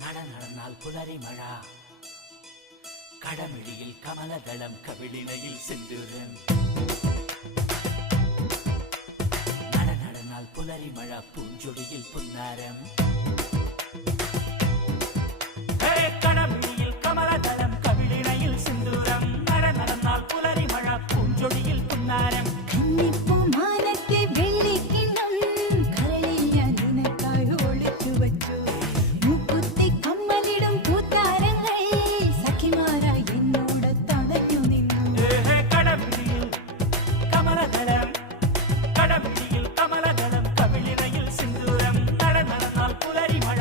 നടന്നാൽ പുലരി മഴ കടമിഴിയിൽ കമലദളം കവിളിണയിൽ സിന്ദൂരം നടന്നാൽ പുലരി മഴ പൂഞ്ചൊടിയിൽ പുന്നാരം കടമിഴിയിൽ കമലദളം കവിളിണയിൽ സിന്ദൂരം നടന്നാൽ പുലരി മഴ പൂഞ്ചൊടിയിൽ പുന്നാരം കമലദളം കവിളിണയിൽ സിന്ദൂരം നടന്നാൽ പുലരി മഴ